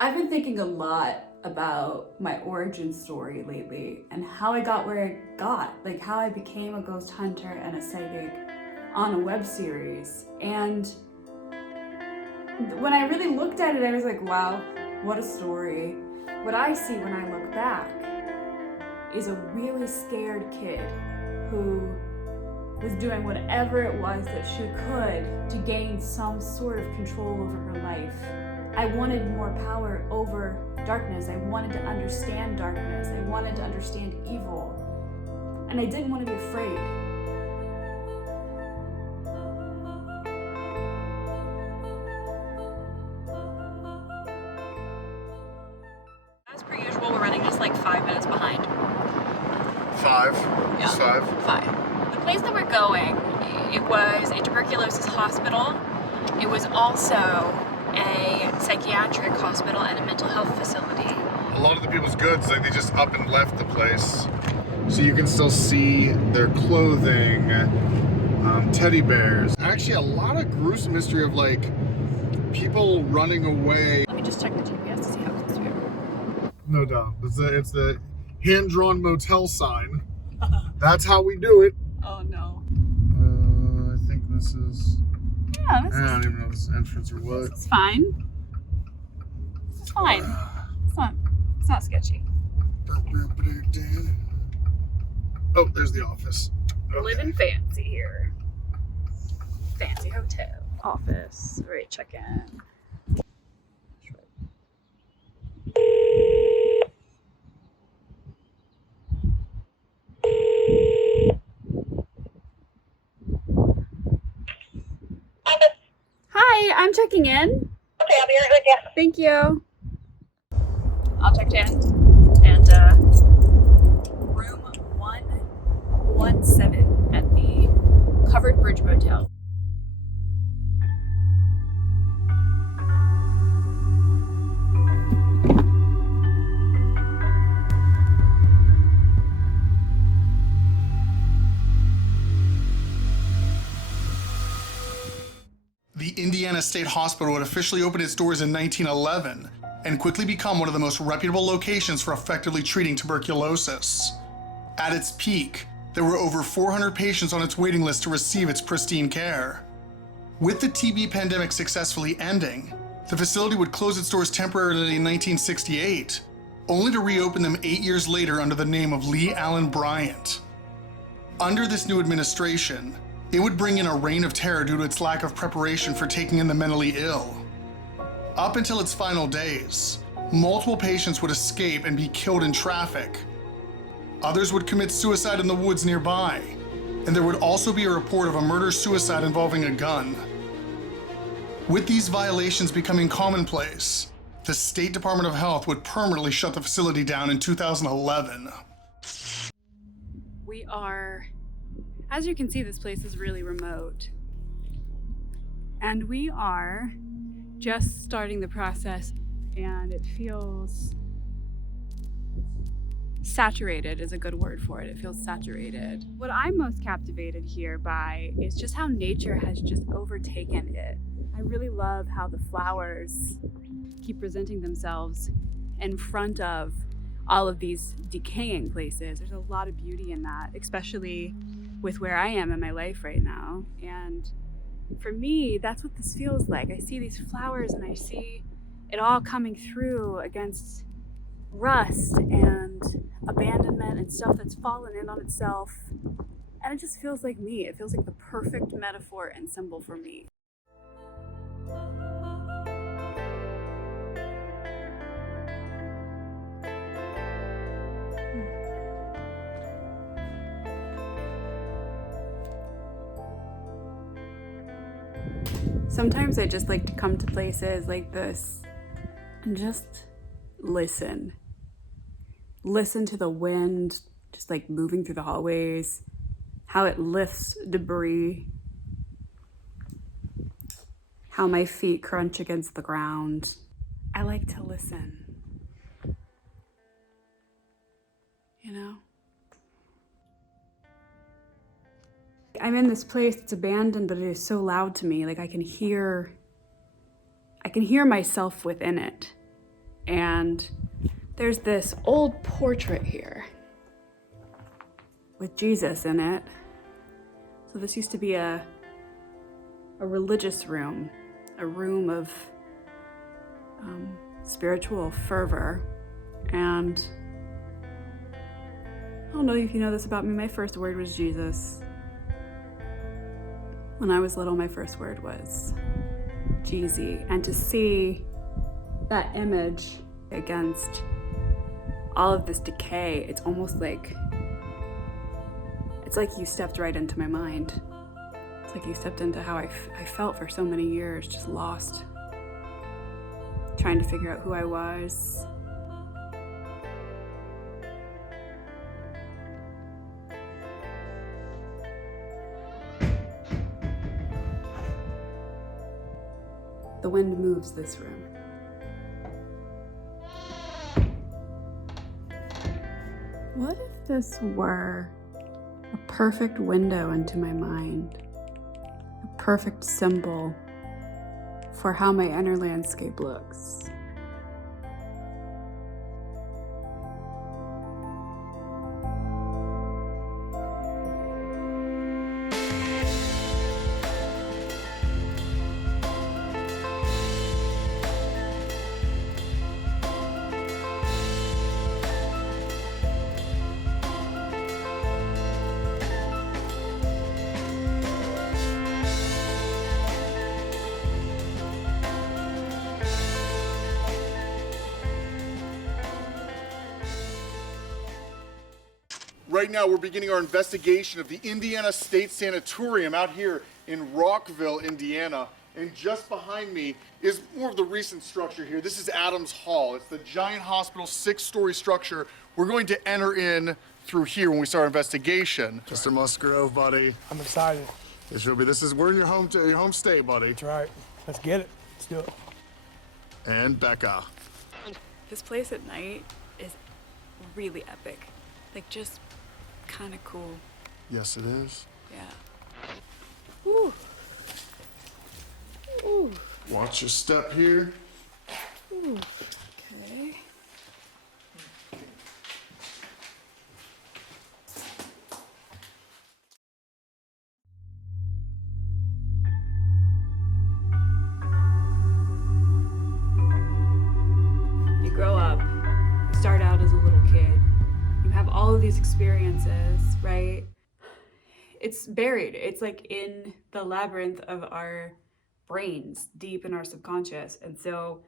I've been thinking a lot about my origin story lately and how I got where I got, like how I became a ghost hunter and a psychic on a web series. And when I really looked at it, I was like, wow, what a story. What I see when I look back is a really scared kid who was doing whatever it was that she could to gain some sort of control over her life. I wanted more power over darkness. I wanted to understand darkness. I wanted to understand evil. And I didn't want to be afraid. As per usual, we're running just like 5 minutes behind. Five. Yeah. Just five. 5. The place that we're going, it was a tuberculosis hospital. It was also a psychiatric hospital and a mental health facility. A lot of the people's goods, like they just up and left the place. So you can still see their clothing, teddy bears. Actually, a lot of gruesome history of like people running away. Let me just check the GPS to see how close we are. No doubt. It's the hand-drawn motel sign. That's how we do it. Oh no. I think this is... Yeah, I don't even know if this is entrance or what. This is fine. This is fine. It's not sketchy. Oh, there's the office. Okay. Living fancy here. Fancy hotel. Office. Right, check in. Hi, I'm checking in. Okay, I'll be right with you. Thank you. I'll check in. And room 117 at the Covered Bridge Motel. The Indiana State Hospital would officially open its doors in 1911 and quickly become one of the most reputable locations for effectively treating tuberculosis. At its peak, there were over 400 patients on its waiting list to receive its pristine care. With the TB pandemic successfully ending, the facility would close its doors temporarily in 1968, only to reopen them 8 years later under the name of Lee Allen Bryant. Under this new administration, it would bring in a reign of terror due to its lack of preparation for taking in the mentally ill. Up until its final days, multiple patients would escape and be killed in traffic. Others would commit suicide in the woods nearby, and there would also be a report of a murder-suicide involving a gun. With these violations becoming commonplace, the State Department of Health would permanently shut the facility down in 2011. We are, as you can see, this place is really remote. And we are just starting the process, and it feels saturated is a good word for it. It feels saturated. What I'm most captivated here by is just how nature has just overtaken it. I really love how the flowers keep presenting themselves in front of all of these decaying places. There's a lot of beauty in that, especially with where I am in my life right now. And for me, that's what this feels like. I see these flowers and I see it all coming through against rust and abandonment and stuff that's fallen in on itself. And it just feels like me. It feels like the perfect metaphor and symbol for me. Sometimes I just like to come to places like this and just listen. Listen to the wind just like moving through the hallways, how it lifts debris, how my feet crunch against the ground. I like to listen. You know? I'm in this place that's abandoned, but it is so loud to me. Like I can hear myself within it. And there's this old portrait here with Jesus in it. So this used to be a religious room, a room of spiritual fervor. And I don't know if you know this about me, my first word was Jesus. When I was little, my first word was Jeezy. And to see that image against all of this decay, it's almost like, it's like you stepped right into my mind. It's like you stepped into how I felt for so many years, just lost, trying to figure out who I was. The wind moves this room. What if this were a perfect window into my mind? A perfect symbol for how my inner landscape looks. Right now, we're beginning our investigation of the Indiana State Sanatorium out here in Rockville, Indiana. And just behind me is more of the recent structure here. This is Adams Hall. It's the giant hospital, 6-story structure. We're going to enter in through here when we start our investigation. Mr. Musgrove, buddy. I'm excited. This will be. This is where your home stay, buddy. That's right. Let's get it. Let's do it. And Becca. This place at night is really epic. Like, just kind of cool. Yes, it is. Yeah. Ooh. Ooh. Watch your step here. Ooh. Okay. You grow up, you start out as a little kid. You have all of these experiences, right? It's buried. It's like in the labyrinth of our brains, deep in our subconscious. And so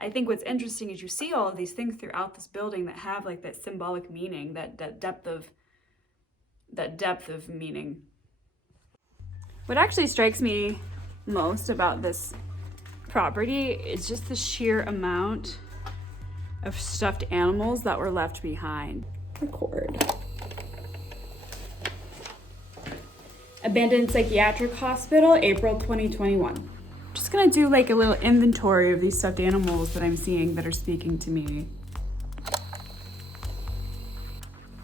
I think what's interesting is you see all of these things throughout this building that have like that symbolic meaning, that depth of meaning. What actually strikes me most about this property is just the sheer amount of stuffed animals that were left behind. Record. Abandoned Psychiatric Hospital, April 2021. Just gonna do like a little inventory of these stuffed animals that I'm seeing that are speaking to me.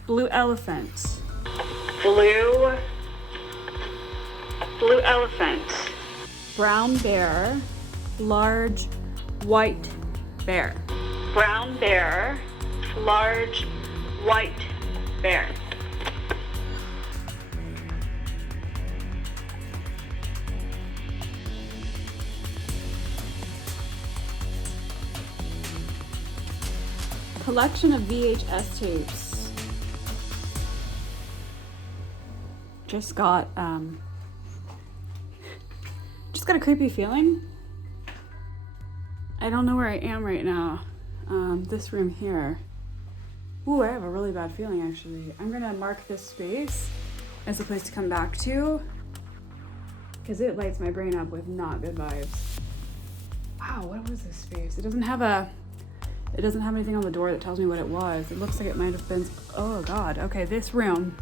Blue elephant. Blue elephant. Brown bear. Large white bear. Brown bear. Large white bear. Collection of VHS tapes. Just got a creepy feeling. I don't know where I am right now. This room here. Ooh, I have a really bad feeling actually. I'm gonna mark this space as a place to come back to because it lights my brain up with not good vibes. Wow, what was this space? It doesn't have anything on the door that tells me what it was. It looks like it might have been, oh God, okay, this room.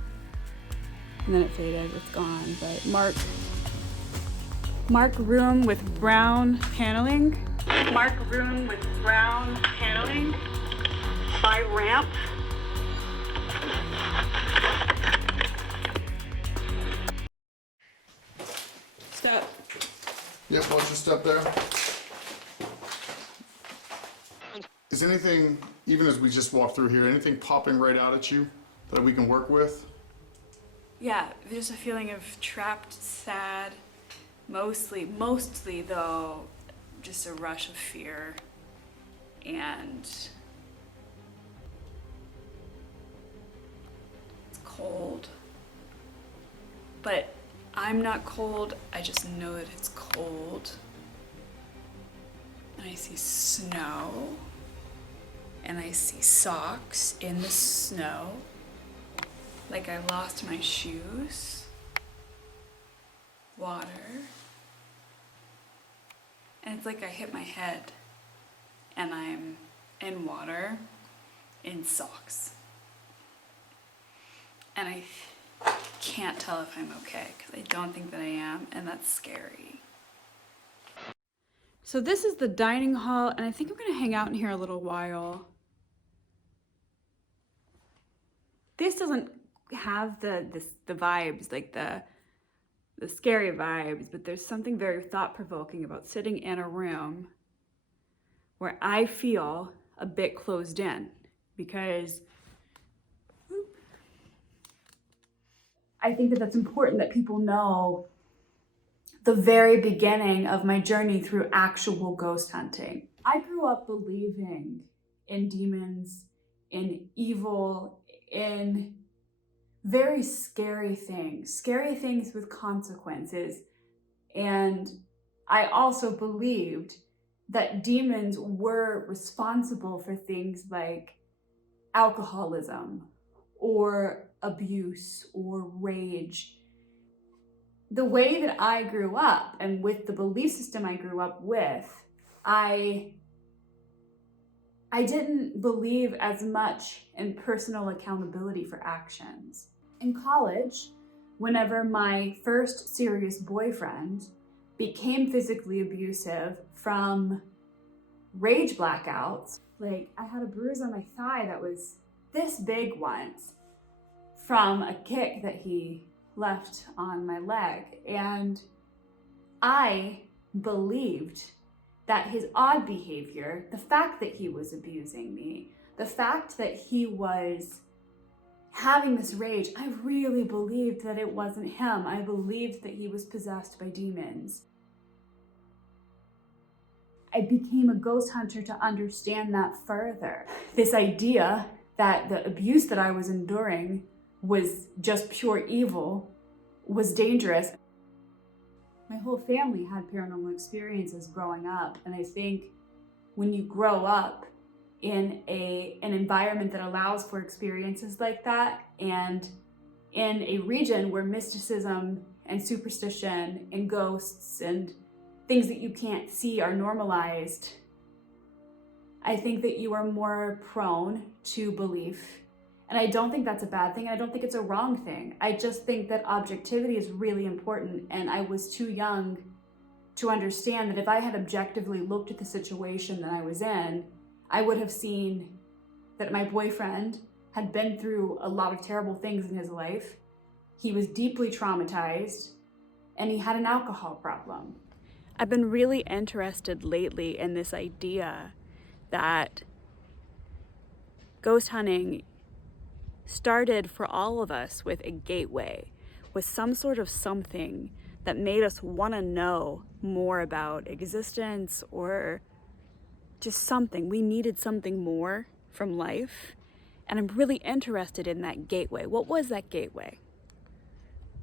And then it faded, it's gone, but mark room with brown paneling. Mark room with brown paneling. By ramp. Step. Yep, watch your step there. Is anything, even as we just walk through here, anything popping right out at you that we can work with? Yeah, just a feeling of trapped, sad, mostly though, just a rush of fear and it's cold. But I'm not cold, I just know that it's cold. And I see snow, and I see socks in the snow, like I lost my shoes, water, and it's like I hit my head, and I'm in water, in socks. And I can't tell if I'm okay, because I don't think that I am, and that's scary. So this is the dining hall, and I think I'm gonna hang out in here a little while. This doesn't have the vibes, like the scary vibes, but there's something very thought-provoking about sitting in a room where I feel a bit closed in, because I think that that's important that people know the very beginning of my journey through actual ghost hunting. I grew up believing in demons, in evil, in very scary things with consequences. And I also believed that demons were responsible for things like alcoholism or abuse or rage. The way that I grew up and with the belief system I grew up with, I didn't believe as much in personal accountability for actions. In college, whenever my first serious boyfriend became physically abusive from rage blackouts, like I had a bruise on my thigh that was this big once from a kick that he left on my leg. And I believed that his odd behavior, the fact that he was abusing me, the fact that he was having this rage, I really believed that it wasn't him. I believed that he was possessed by demons. I became a ghost hunter to understand that further. This idea that the abuse that I was enduring was just pure evil was dangerous. My whole family had paranormal experiences growing up, and I think when you grow up in an environment that allows for experiences like that, and in a region where mysticism and superstition and ghosts and things that you can't see are normalized, I think that you are more prone to belief. And I don't think that's a bad thing. I don't think it's a wrong thing. I just think that objectivity is really important. And I was too young to understand that if I had objectively looked at the situation that I was in, I would have seen that my boyfriend had been through a lot of terrible things in his life. He was deeply traumatized, and he had an alcohol problem. I've been really interested lately in this idea that ghost hunting started for all of us with a gateway, with some sort of something that made us want to know more about existence or just something. We needed something more from life, and I'm really interested in that gateway. What was that gateway?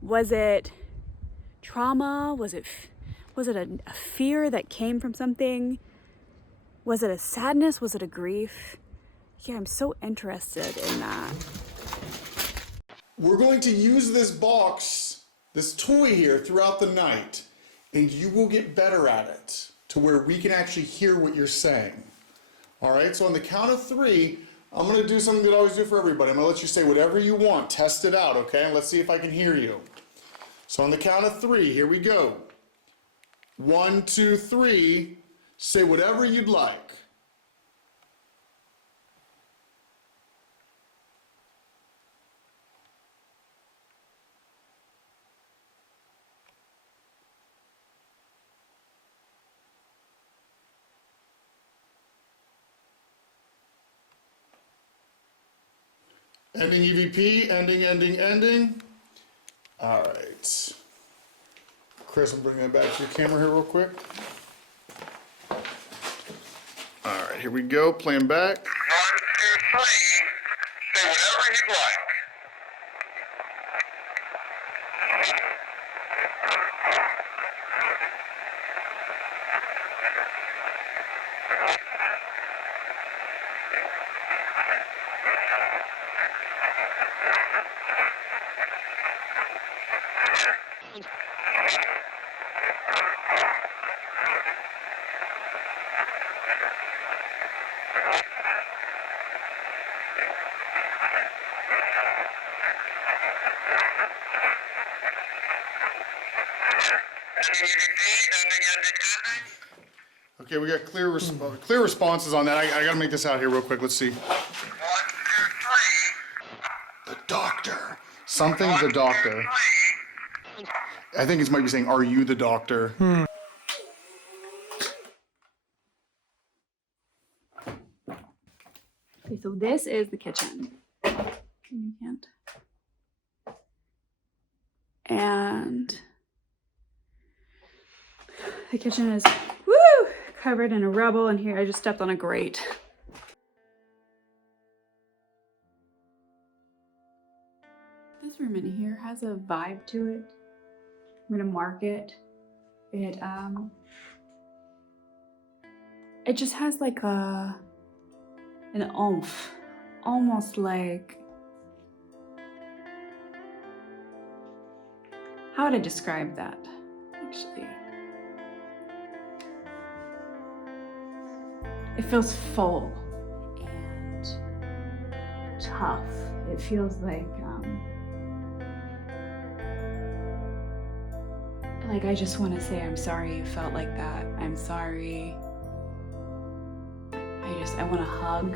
Was it trauma? Was it a fear that came from something? Was it a sadness? Was it a grief? Yeah, I'm so interested in that. We're going to use this box, this toy here, throughout the night, and you will get better at it to where we can actually hear what you're saying. All right, so on the count of 3, I'm going to do something that I always do for everybody. I'm going to let you say whatever you want. Test it out, okay? And let's see if I can hear you. So on the count of 3, here we go. 1, 2, 3. Say whatever you'd like. Ending EVP, ending. All right. Chris, I'm bringing it back to your camera here real quick. All right, here we go, playing back. 1, 2, 3, say whatever you'd like. Okay, we got clear responses on that. I gotta make this out here real quick. Let's see. 1, 2, 3. The doctor. Something the doctor. I think it might be saying, "Are you the doctor?" Okay, so this is the kitchen. You can't. And the kitchen is, covered in rubble, and here I just stepped on a grate. This room in here has a vibe to it. I'm gonna mark it. It just has like an oomph, almost like, how would I describe that, actually? It feels full and tough. It feels like I just want to say, I'm sorry you felt like that. I'm sorry. I want to hug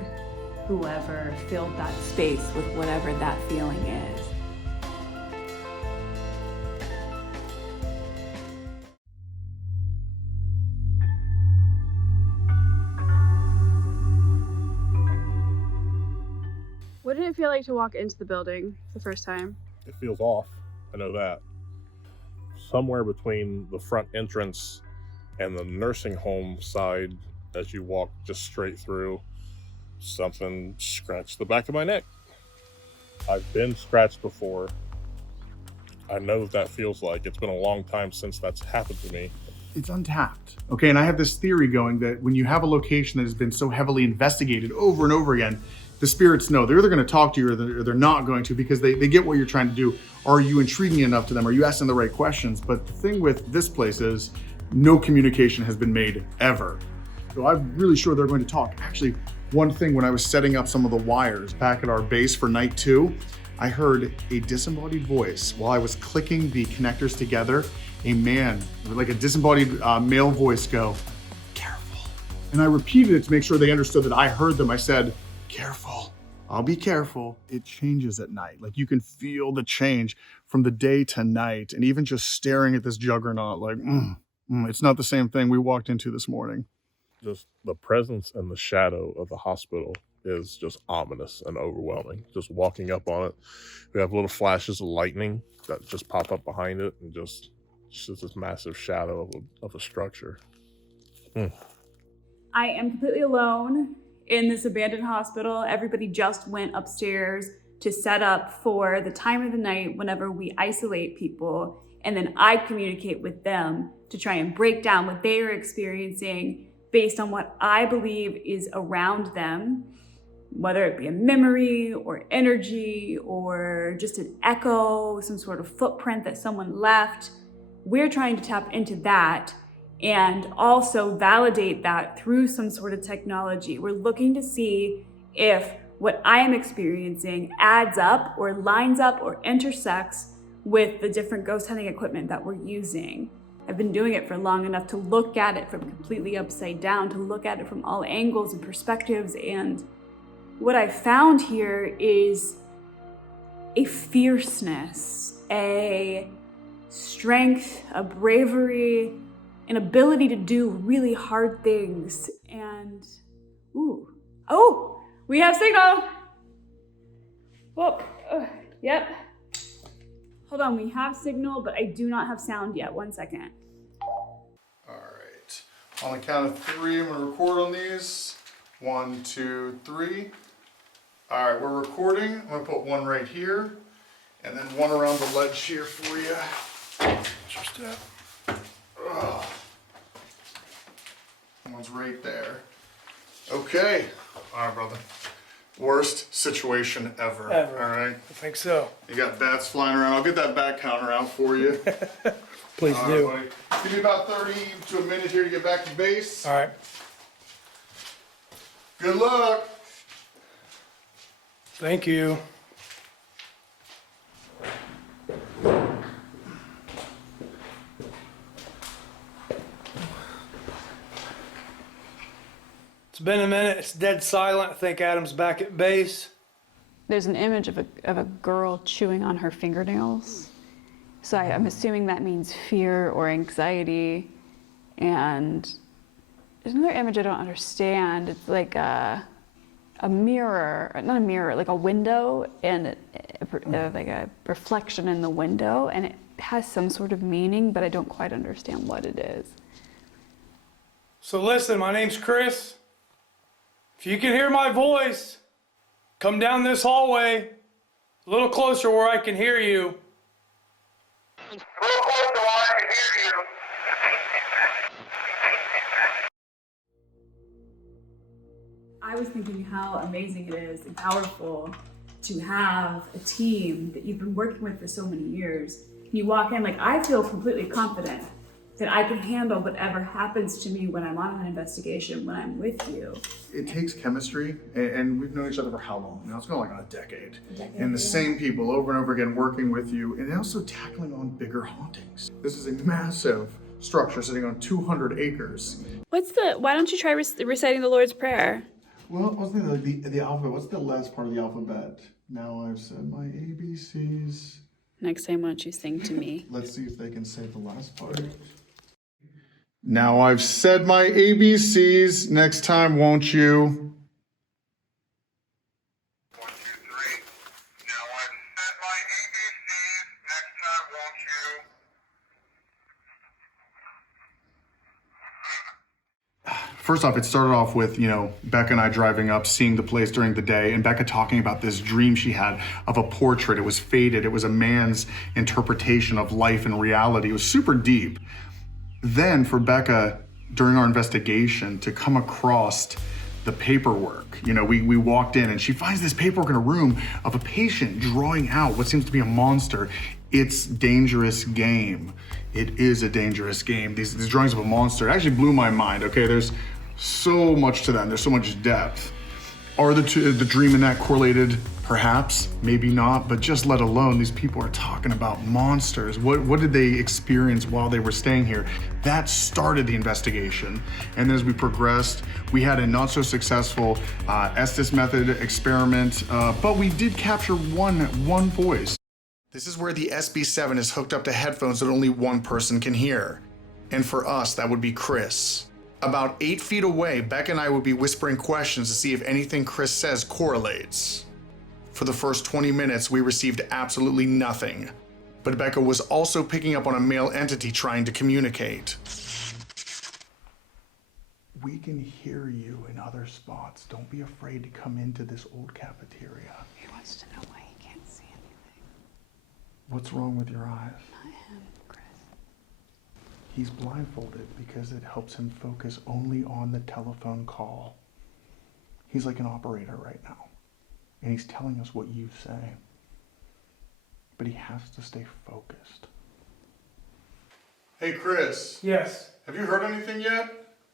whoever filled that space with whatever that feeling is. What did it feel like to walk into the building the first time? It feels off, I know that. Somewhere between the front entrance and the nursing home side, as you walk just straight through, something scratched the back of my neck. I've been scratched before. I know what that feels like. It's been a long time since that's happened to me. It's untapped. Okay, and I have this theory going that when you have a location that has been so heavily investigated over and over again, the spirits know they're either going to talk to you or they're not going to, because they get what you're trying to do. Are you intriguing enough to them? Are you asking the right questions? But the thing with this place is no communication has been made ever. So I'm really sure they're going to talk. Actually, one thing, when I was setting up some of the wires back at our base for night 2, I heard a disembodied voice while I was clicking the connectors together. A man, like a disembodied male voice, go, "Careful." And I repeated it to make sure they understood that I heard them. I said, "Careful, I'll be careful." It changes at night. Like, you can feel the change from the day to night. And even just staring at this juggernaut, like, it's not the same thing we walked into this morning. Just the presence and the shadow of the hospital is just ominous and overwhelming. Just walking up on it, we have little flashes of lightning that just pop up behind it, and just this massive shadow of a structure. I am completely alone in this abandoned hospital. Everybody just went upstairs to set up for the time of the night whenever we isolate people, and then I communicate with them to try and break down what they are experiencing based on what I believe is around them, whether it be a memory or energy or just an echo, some sort of footprint that someone left. We're trying to tap into that and also validate that through some sort of technology. We're looking to see if what I am experiencing adds up or lines up or intersects with the different ghost hunting equipment that we're using. I've been doing it for long enough to look at it from completely upside down, to look at it from all angles and perspectives. And what I found here is a fierceness, a strength, a bravery, an ability to do really hard things. And, we have signal. Oh, yep. Hold on, we have signal, but I do not have sound yet. 1 second. All right. On the count of 3, I'm gonna record on these. 1, 2, 3. All right, we're recording. I'm gonna put one right here, and then one around the ledge here for you. Just one's right there. Okay. All right, brother. Worst situation ever. Ever. All right. I think so. You got bats flying around. I'll get that bat counter out for you. Please All do. right, buddy. Give me about 30 to a minute here to get back to base. All right. Good luck. Thank you. It's been a minute. It's dead silent. I think Adam's back at base. There's an image of a girl chewing on her fingernails. So I'm assuming that means fear or anxiety. And there's another image I don't understand. It's like a mirror, not a mirror, like a window, and like a reflection in the window, and it has some sort of meaning, but I don't quite understand what it is. So listen, my name's Chris. If you can hear my voice, come down this hallway, a little closer where I can hear you. I was thinking how amazing it is and powerful to have a team that you've been working with for so many years. You walk in, like, I feel completely confident that I can handle whatever happens to me when I'm on an investigation, when I'm with you. It takes chemistry, and we've known each other for how long? Now it's going like on a decade. And the same people over and over again working with you, and also tackling on bigger hauntings. This is a massive structure sitting on 200 acres. Why don't you try reciting the Lord's Prayer? Well, I was thinking like the alphabet. What's the last part of the alphabet? Now I've said my ABCs. Next time, why don't you sing to me? Let's see if they can say the last part. Now I've said my ABCs. Next time, won't you? 1, 2, 3. Now I've said my ABCs. Next time, won't you? First off, it started off with, Becca and I driving up, seeing the place during the day, and Becca talking about this dream she had of a portrait. It was faded. It was a man's interpretation of life and reality. It was super deep. Then for Becca, during our investigation, to come across the paperwork, we walked in and she finds this paperwork in a room of a patient drawing out what seems to be a monster. It's dangerous game. It is a dangerous game. These drawings of a monster, it actually blew my mind. Okay, there's so much to them. There's so much depth. Are the dream and that correlated? Perhaps, maybe not, but just let alone, these people are talking about monsters. What did they experience while they were staying here? That started the investigation. And then as we progressed, we had a not so successful Estes method experiment, but we did capture one voice. This is where the SB7 is hooked up to headphones that only one person can hear. And for us, that would be Chris. About 8 feet away, Becca and I would be whispering questions to see if anything Chris says correlates. For the first 20 minutes, we received absolutely nothing. But Becca was also picking up on a male entity trying to communicate. We can hear you in other spots. Don't be afraid to come into this old cafeteria. He wants to know why he can't see anything. What's wrong with your eyes? Not him, Chris. He's blindfolded because it helps him focus only on the telephone call. He's like an operator right now, and he's telling us what you say. But he has to stay focused. Hey, Chris. Yes. Have you heard anything yet?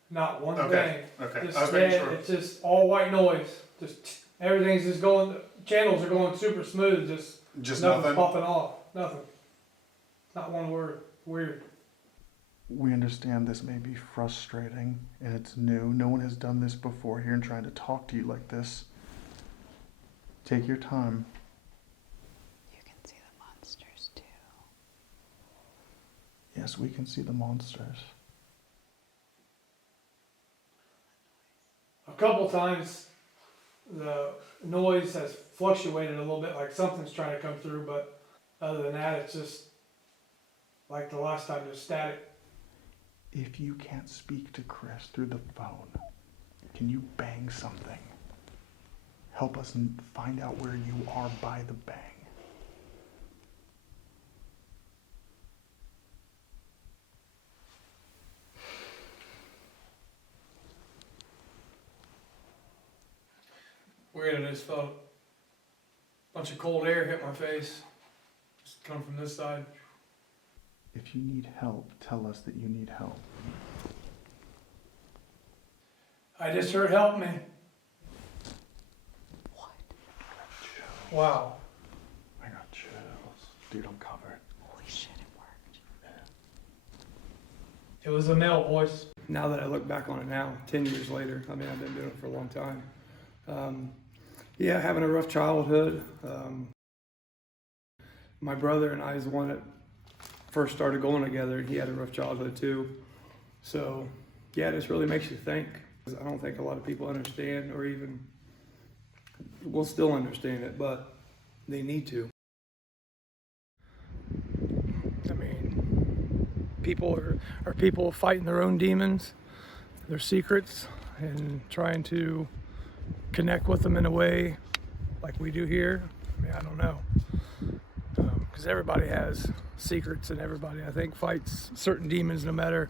Not one Okay. thing. Okay. Just I was making dead. sure. It's just all white noise. Just everything's just going. Channels are going super smooth. Just nothing's nothing? popping off. Nothing. Not one word. Weird. We understand this may be frustrating, and it's new. No one has done this before here and trying to talk to you like this. Take your time. You can see the monsters too. Yes, we can see the monsters. A couple times the noise has fluctuated a little bit, like something's trying to come through, but other than that, it's just like the last time, just static. If you can't speak to Chris through the phone, can you bang something? Help us find out where you are by the bang. Weird, I just felt a bunch of cold air hit my face. Just come from this side. If you need help, tell us that you need help. I just heard help me. What? Wow. I got chills. Dude, I'm covered. Holy shit, it worked. It was a male voice. Now that I look back on it now, 10 years later, I mean, I've been doing it for a long time. Yeah, having a rough childhood. My brother and I is the one that first started going together, and he had a rough childhood too. So, yeah, it just really makes you think. I don't think a lot of people understand, or even will still understand it, but they need to. I mean, people are people fighting their own demons, their secrets, and trying to connect with them in a way like we do here. I mean, I don't know. Because everybody has secrets, and everybody, I think, fights certain demons, no matter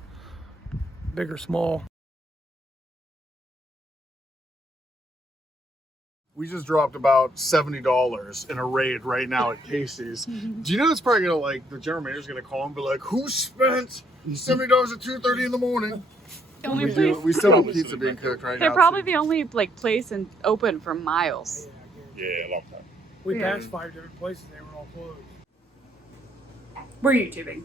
big or small. We just dropped about $70 in a raid right now at Casey's. Do you know it's probably gonna, like, the general manager's gonna call and be like, who spent $70 at 2:30 in the morning? The only We place. we still have pizza being cooked right They're now. probably too. the only like place open for miles. Yeah, a long time. We Yeah. passed 5 different places, they were all closed. We're YouTubing.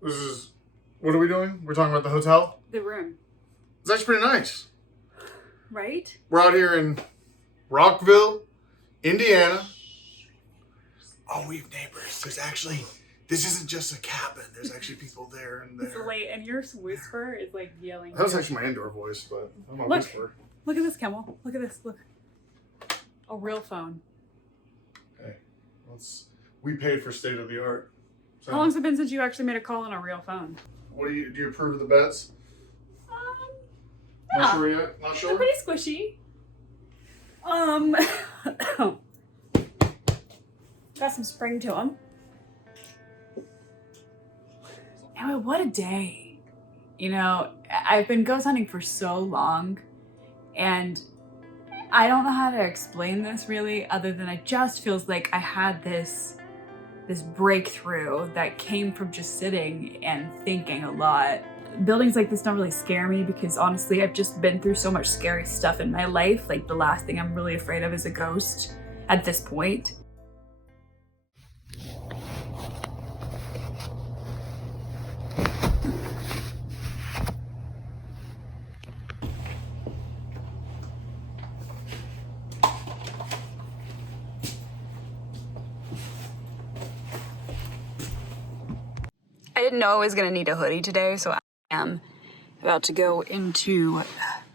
This is, what are we doing? We're talking about the hotel? The room, It's actually pretty nice. right? We're out here in Rockville, Indiana. Oh, we have neighbors. There's actually, this isn't just a cabin. There's actually people there and there. Wait, and your whisper is like yelling. That was actually my indoor voice, but I'm a Look. whisper. Look at this, Kimmel. Look at this. Look. A real phone. Hey, we paid for state of the art. So, How long's it been since you actually made a call on a real phone? what do you approve of the bets? Yeah. Not sure yet? Not They're sure? pretty squishy. Got some spring to them. Anyway, what a day. You know, I've been ghost hunting for so long, and I don't know how to explain this really, other than it just feels like I had this breakthrough that came from just sitting and thinking a lot. Buildings like this don't really scare me because honestly, I've just been through so much scary stuff in my life. Like, the last thing I'm really afraid of is a ghost at this point. I didn't know I was gonna need a hoodie today, so I am about to go into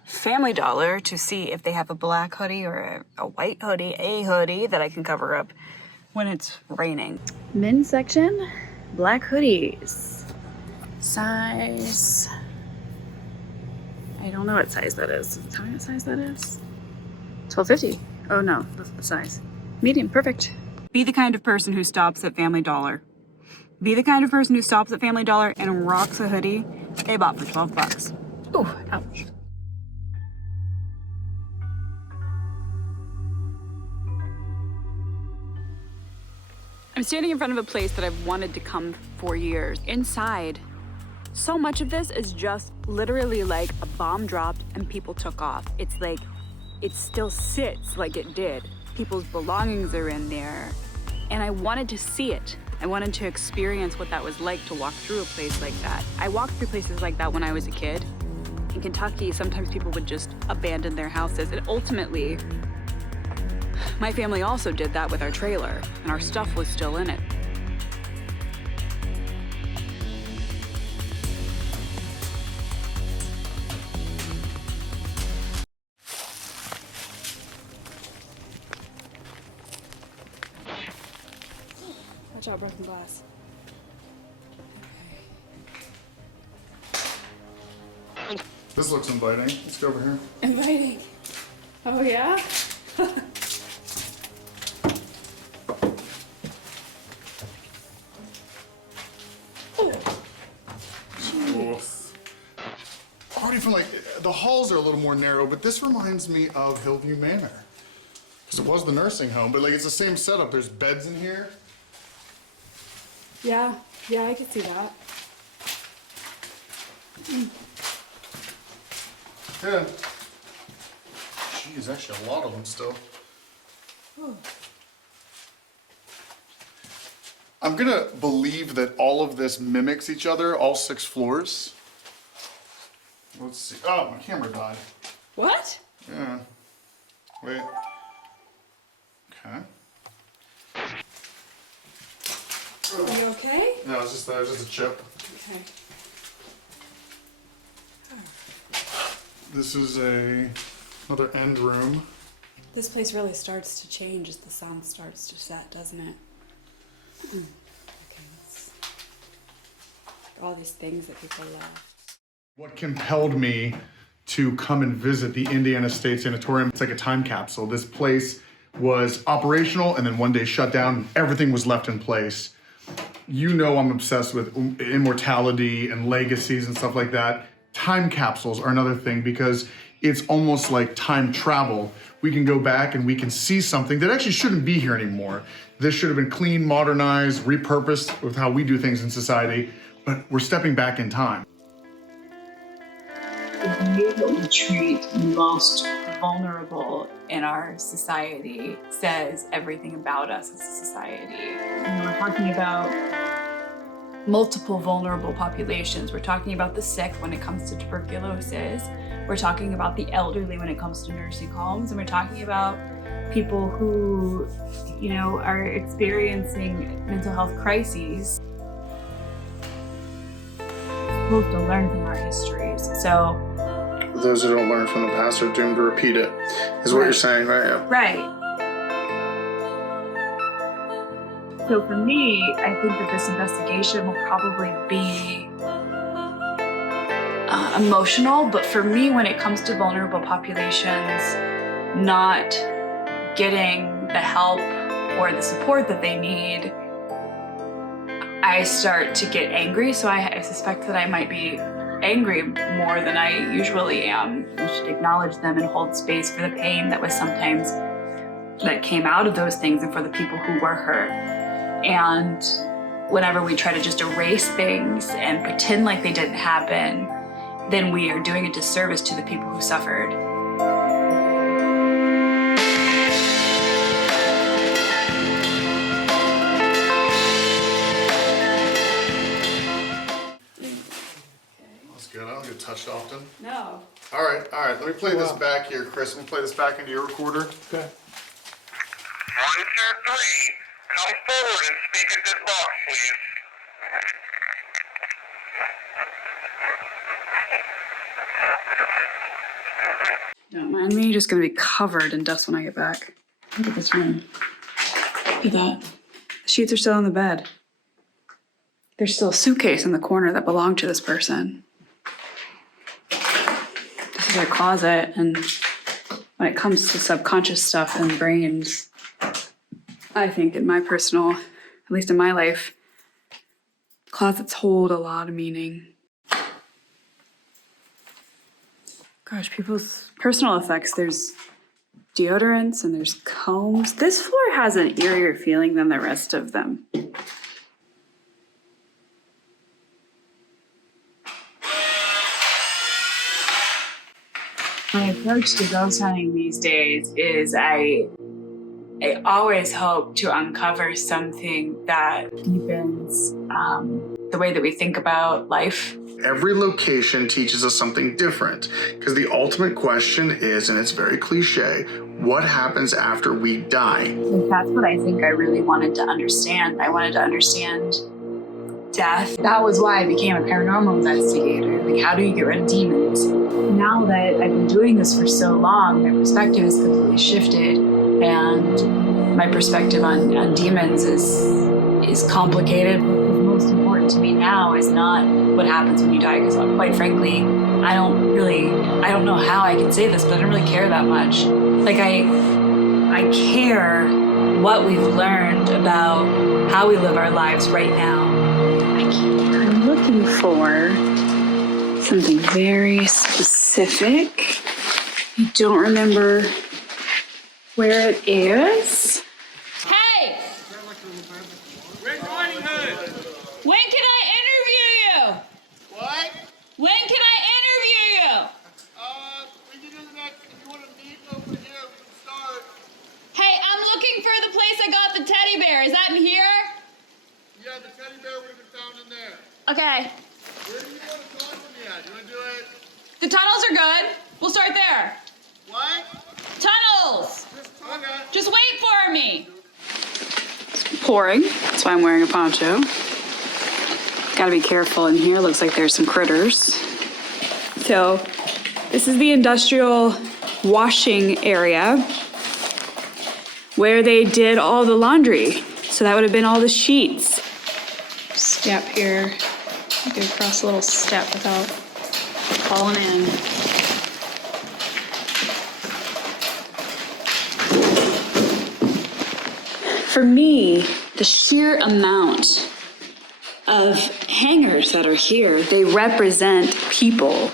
Family Dollar to see if they have a black hoodie or a white hoodie, a hoodie that I can cover up when it's raining. Men's section, black hoodies. Size, I don't know what size that is. Tell me what size that is. 1250. Oh no, that's the size. Medium, perfect. Be the kind of person who stops at Family Dollar. Be the kind of person who stops at Family Dollar and rocks a hoodie they bought for 12 bucks. Ooh, ouch. I'm standing in front of a place that I've wanted to come for years. Inside, so much of this is just literally like a bomb dropped and people took off. It's like, it still sits like it did. People's belongings are in there. And I wanted to see it. I wanted to experience what that was like to walk through a place like that. I walked through places like that when I was a kid. In Kentucky, sometimes people would just abandon their houses. And ultimately, my family also did that with our trailer, and our stuff was still in it. Watch out, broken glass. This looks inviting. Let's go over here. Inviting. Oh yeah? Already from like, the halls are a little more narrow, but this reminds me of Hillview Manor. Because it was the nursing home, but like it's the same setup. There's beds in here. Yeah, I could see that. Yeah. Geez, actually a lot of them still. I'm gonna believe that all of this mimics each other, all 6 floors. Let's see. Oh, my camera died. What? Yeah. Wait. Okay. Are you okay? No, it's just a chip. Okay. This is another end room. This place really starts to change as the sun starts to set, doesn't it? Okay, let's... all these things that people love. What compelled me to come and visit the Indiana State Sanatorium? It's like a time capsule. This place was operational and then one day shut down. Everything was left in place. You know I'm obsessed with immortality and legacies and stuff like that. Time capsules are another thing because it's almost like time travel. We can go back and we can see something that actually shouldn't be here anymore. This should have been clean, modernized, repurposed with how we do things in society, but we're stepping back in time. The way that we treat the most vulnerable in our society says everything about us as a society. And we're talking about multiple vulnerable populations. We're talking about the sick when it comes to tuberculosis. We're talking about the elderly when it comes to nursing homes. And we're talking about people who, you know, are experiencing mental health crises. We're supposed to learn from our histories. So Those who don't learn from the past are doomed to repeat it, is what you're saying, right? Yeah. right. So for me, I think that this investigation will probably be emotional, but for me, when it comes to vulnerable populations, not getting the help or the support that they need, I start to get angry. So I suspect that I might be angry more than I usually am. We should acknowledge them and hold space for the pain that was sometimes that came out of those things and for the people who were hurt. And whenever we try to just erase things and pretend like they didn't happen, then we are doing a disservice to the people who suffered. That's good. I don't get touched often. No. All right. Let me play this back here, Chris. Let me play this back into your recorder. Okay. 1, 2, 3. Come forward and speak at this box, please. Don't mind me, just gonna be covered in dust when I get back. Look at this room. Look at that. The sheets are still on the bed. There's still a suitcase in the corner that belonged to this person. This is our closet, and when it comes to subconscious stuff and brains, I think in my personal, at least in my life, closets hold a lot of meaning. Gosh, people's personal effects, there's deodorants and there's combs. This floor has an eerier feeling than the rest of them. My approach to ghost hunting these days is I always hope to uncover something that deepens the way that we think about life. Every location teaches us something different, because the ultimate question is, and it's very cliche, what happens after we die? And that's what I think I really wanted to understand. I wanted to understand death. That was why I became a paranormal investigator. Like, how do you get rid of demons? Now that I've been doing this for so long, my perspective has completely shifted, and my perspective on demons is is complicated. What's most important to me now is not what happens when you die, because quite frankly, I don't know how I can say this, but I don't really care that much. Like I care what we've learned about how we live our lives right now. I'm looking for something very specific. I don't remember where it is. Hey! When can I interview you? What? When can I interview you? We can do the next, if you want to meet over here, we can start. Hey, I'm looking for the place I got the teddy bear. Is that in here? Yeah, the teddy bear would have been found in there. Okay. Where do you want to talk to me at? You want to do it? The tunnels are good. We'll start there. What? Tunnels! Okay. Just wait for me. It's pouring. That's why I'm wearing a poncho. Gotta be careful in here. Looks like there's some critters. So, this is the industrial washing area where they did all the laundry. So that would have been all the sheets. Step here. You can cross a little step without falling in. For me, the sheer amount of hangers that are here, they represent people.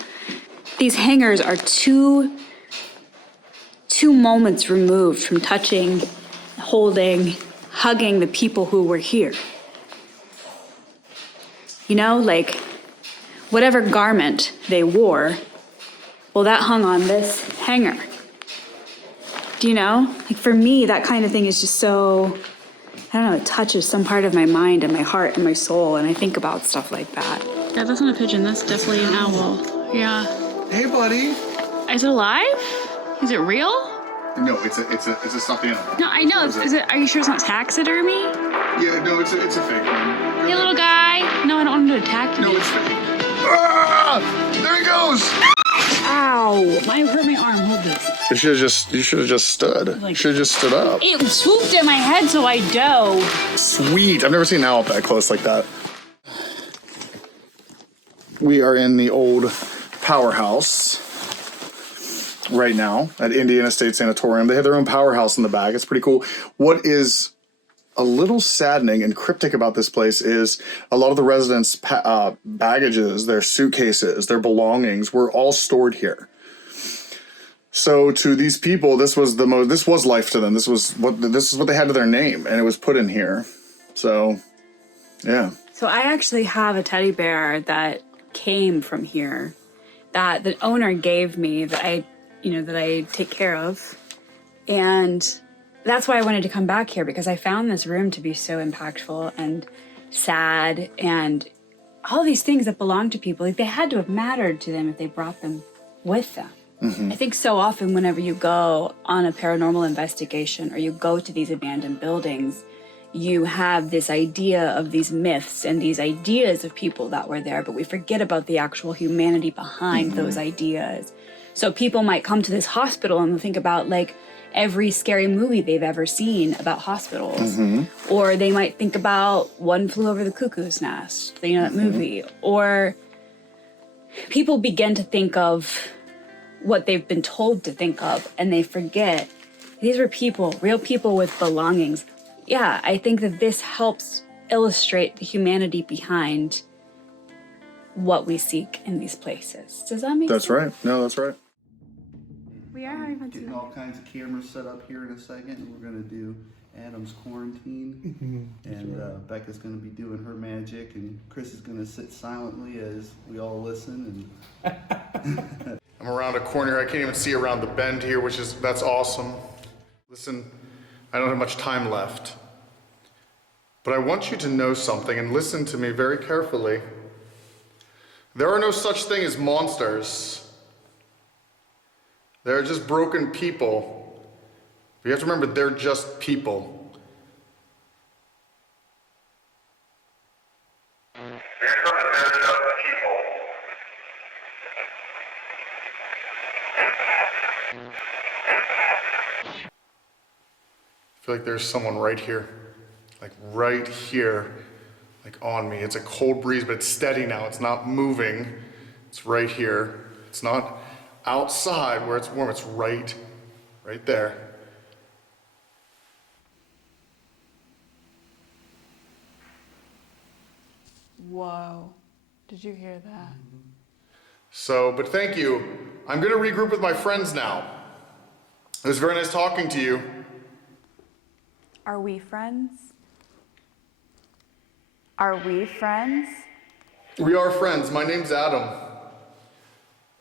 These hangers are two moments removed from touching, holding, hugging the people who were here. You know, like whatever garment they wore, well, that hung on this hanger. Do you know? Like for me, that kind of thing is just so, I don't know, it touches some part of my mind and my heart and my soul, and I think about stuff like that. Yeah, that's not a pigeon, that's definitely an owl. Yeah. Hey, buddy. Is it alive? Is it real? No, it's a stuffed animal. No, I know. Is it? Are you sure it's not taxidermy? Yeah, no, it's a fake one. Hey, little guy. No, I don't want him to attack me. No, it's fake. Ah! There he goes! Ow! Mine hurt my arm. Hold this. You should have just stood. You should have just stood up. It swooped at my head, so I dove. Sweet. I've never seen an owl up that close like that. We are in the old powerhouse right now at Indiana State Sanatorium. They have their own powerhouse in the back. It's pretty cool. What is a little saddening and cryptic about this place is a lot of the residents' baggages, their suitcases, their belongings were all stored here. So to these people, this was life to them. This is what they had to their name, and it was put in here. So, yeah. So I actually have a teddy bear that came from here that the owner gave me that I take care of. And that's why I wanted to come back here, because I found this room to be so impactful and sad and all these things that belong to people. Like, they had to have mattered to them if they brought them with them. Mm-hmm. I think so often whenever you go on a paranormal investigation or you go to these abandoned buildings, you have this idea of these myths and these ideas of people that were there, but we forget about the actual humanity behind those ideas. So people might come to this hospital and think about like every scary movie they've ever seen about hospitals. Or they might think about One Flew Over the Cuckoo's Nest, you know, that movie. Or people begin to think of what they've been told to think of, and they forget these were people, real people with belongings. Yeah, I think that this helps illustrate the humanity behind what we seek in these places. Does that make sense? That's right. No, that's right. We are having fun Getting tonight. all kinds of cameras set up here in a second, and we're going to do Adam's quarantine. And Becca's going to be doing her magic, and Chris is going to sit silently as we all listen. And I'm around a corner. I can't even see around the bend here, that's awesome. Listen, I don't have much time left, but I want you to know something and listen to me very carefully. There are no such thing as monsters. They're just broken people. You have to remember, they're just people. I feel like there's someone right here. like right here, like on me. It's a cold breeze, but it's steady now. It's not moving. It's right here. It's not outside where it's warm. It's right there. Whoa. Did you hear that? So, but thank you. I'm gonna regroup with my friends now. It was very nice talking to you. Are we friends? Are we friends? We are friends. My name's Adam.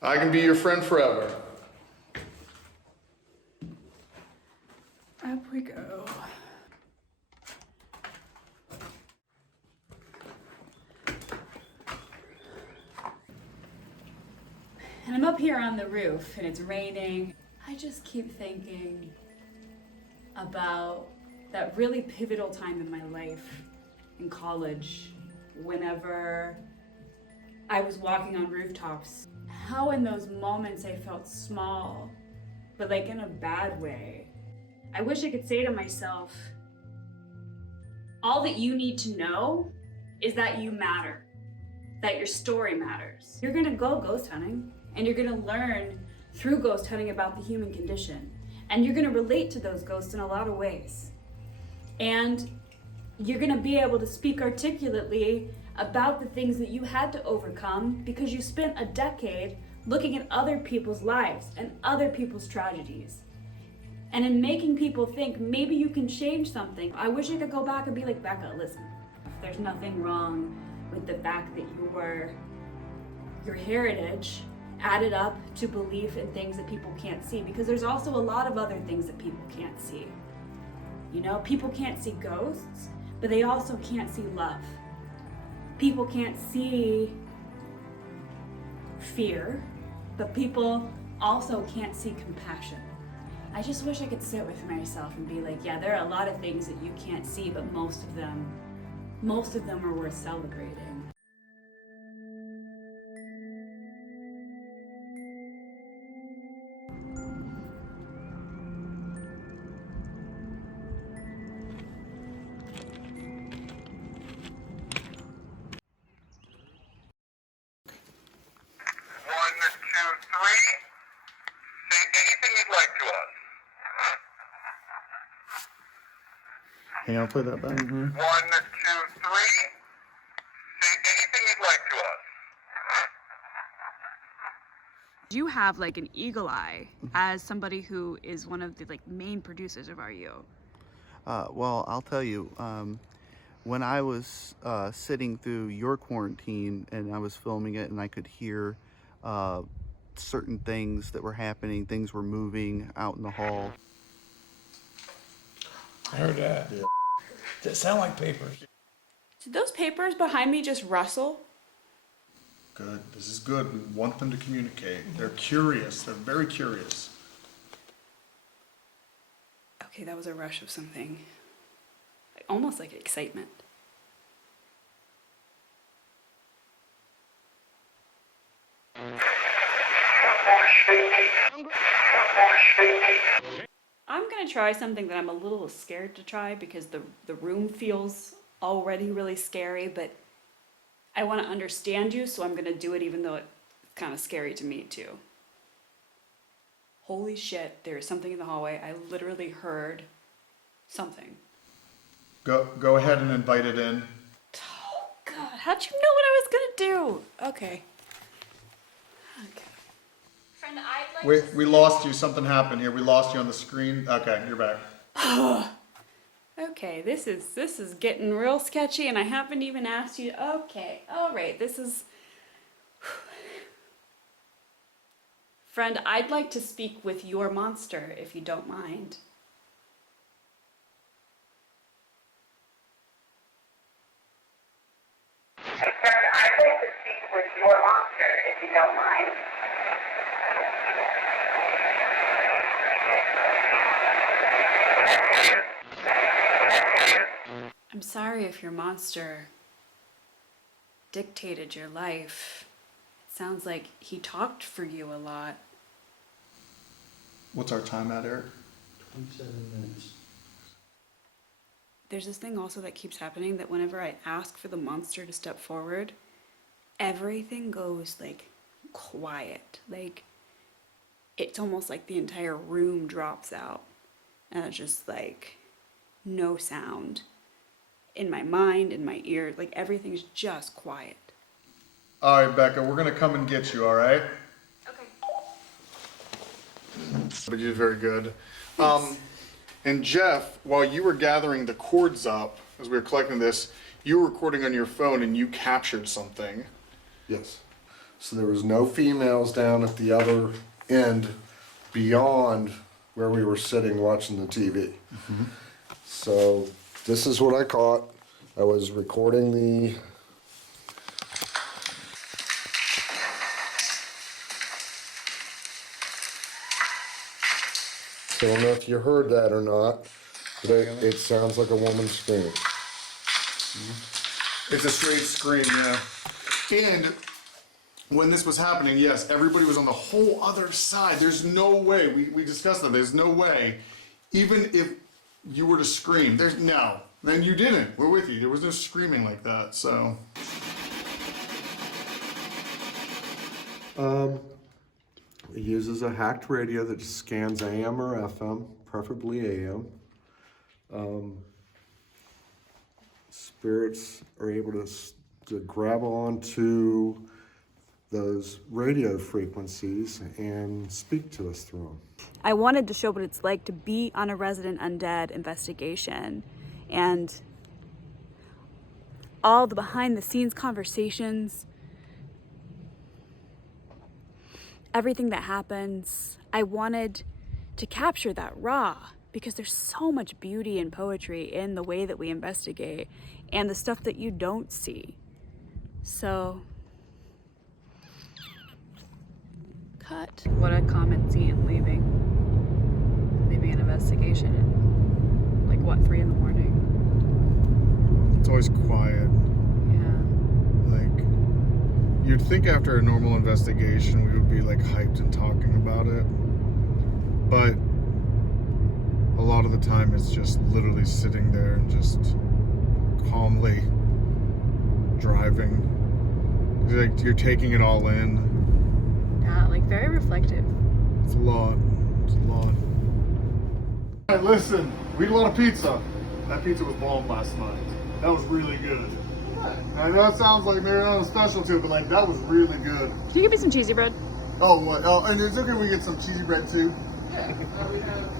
I can be your friend forever. Up we go. And I'm up here on the roof and it's raining. I just keep thinking about that really pivotal time in my life in college, whenever I was walking on rooftops. How in those moments I felt small, but like in a bad way. I wish I could say to myself, all that you need to know is that you matter, that your story matters. You're gonna go ghost hunting and you're gonna learn through ghost hunting about the human condition. And you're gonna relate to those ghosts in a lot of ways. And you're gonna be able to speak articulately about the things that you had to overcome because you spent a decade looking at other people's lives and other people's tragedies. And in making people think maybe you can change something. I wish I could go back and be like, Becca, listen, there's nothing wrong with the fact that your heritage added up to belief in things that people can't see, because there's also a lot of other things that people can't see. You know, people can't see ghosts, but they also can't see love. People can't see fear, but people also can't see compassion. I just wish I could sit with myself and be like, yeah, there are a lot of things that you can't see, but most of them are worth celebrating. Hey, I'll play that back. 1, 2, 3. Say anything you'd like to us. You have like an eagle eye as somebody who is one of the like main producers of RU. Well, I'll tell you, when I was sitting through your quarantine and I was filming it and I could hear certain things that were happening, things were moving out in the hall. I heard that. Yeah. Does it sound like papers? Did those papers behind me just rustle? Good. This is good. We want them to communicate. They're curious. They're very curious. Okay, that was a rush of something. Almost like excitement. I'm gonna try something that I'm a little scared to try because the room feels already really scary, but I want to understand you, so I'm gonna do it even though it's kind of scary to me too. Holy shit, there is something in the hallway. I literally heard something. Go ahead and invite it in. Oh God, how'd you know what I was gonna do? Okay. Friend, I'd like We lost you. Something happened here. We lost you on the screen. Okay, you're back. Okay, this is getting real sketchy, and I haven't even asked you. Okay, all right, this is. Friend, I'd like to speak with your monster, if you don't mind. Friend, I'd like to speak with your monster, if you don't mind. I'm sorry if your monster dictated your life. It sounds like he talked for you a lot. What's our time at, Eric? 27 minutes. there's this thing also that keeps happening, that whenever I ask for the monster to step forward, everything goes like quiet. Like it's almost like the entire room drops out and it's just like no sound in my mind, in my ear, like everything's just quiet. All right, Becca, we're gonna come and get you, all right? Okay. But you did very good. And Jeff, while you were gathering the cords up, as we were collecting this, you were recording on your phone and you captured something. Yes. So there was no females down at the other end beyond where we were sitting watching the TV. Mm-hmm. So this is what I caught. I was recording the I don't know if you heard that or not, but it sounds like a woman screaming. It's a straight scream, yeah. And when this was happening, yes, everybody was on the whole other side. There's no way, we discussed that, there's no way, even if you were to scream, there's no. Then you didn't, we're with you. There was no screaming like that, so. It uses a hacked radio that scans AM or FM, preferably AM. Spirits are able to grab onto those radio frequencies and speak to us through them. I wanted to show what it's like to be on a Resident Undead investigation and all the behind the scenes conversations, everything that happens. I wanted to capture that raw because there's so much beauty and poetry in the way that we investigate and the stuff that you don't see. So, cut. What a common scene, leaving an investigation at, like, what, 3 in the morning? It's always quiet. Yeah. Like, you'd think after a normal investigation we would be like hyped and talking about it. But a lot of the time it's just literally sitting there and just calmly driving. Like you're taking it all in. Yeah, like very reflective. It's a lot. It's a lot. Hey, listen, we ate a lot of pizza. That pizza was bomb last night. That was really good. I know it sounds like maybe not a special too, but like that was really good. Can you give me some cheesy bread? Oh, what? Oh, and it's okay we get some cheesy bread too. Yeah, we have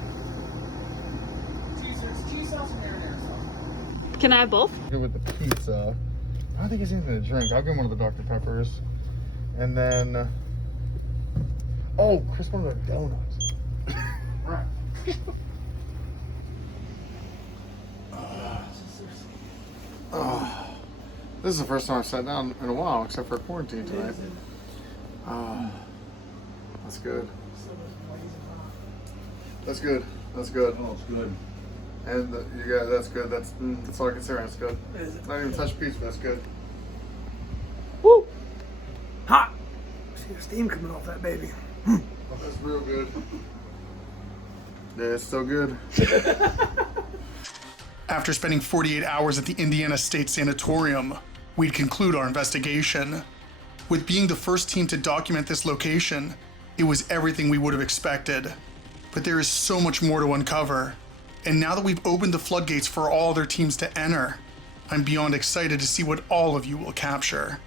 cheese sauce and marinara sauce. Can I have both? Good with the pizza. I don't think he's anything to drink. I'll give him one of the Dr. Peppers. And then, oh, Chris wanted a donut. Right. This is the first time I've sat down in a while, except for quarantine tonight. That's good. That's good. That's good. Oh, it's good. And you got that's good. That's all I can say. That's good. Not even touch pizza. That's good. Woo! Hot! See the steam coming off that baby. That's real good. Yeah, it's so good. After spending 48 hours at the Indiana State Sanatorium, we'd conclude our investigation. With being the first team to document this location, it was everything we would have expected. But there is so much more to uncover. And now that we've opened the floodgates for all other teams to enter, I'm beyond excited to see what all of you will capture.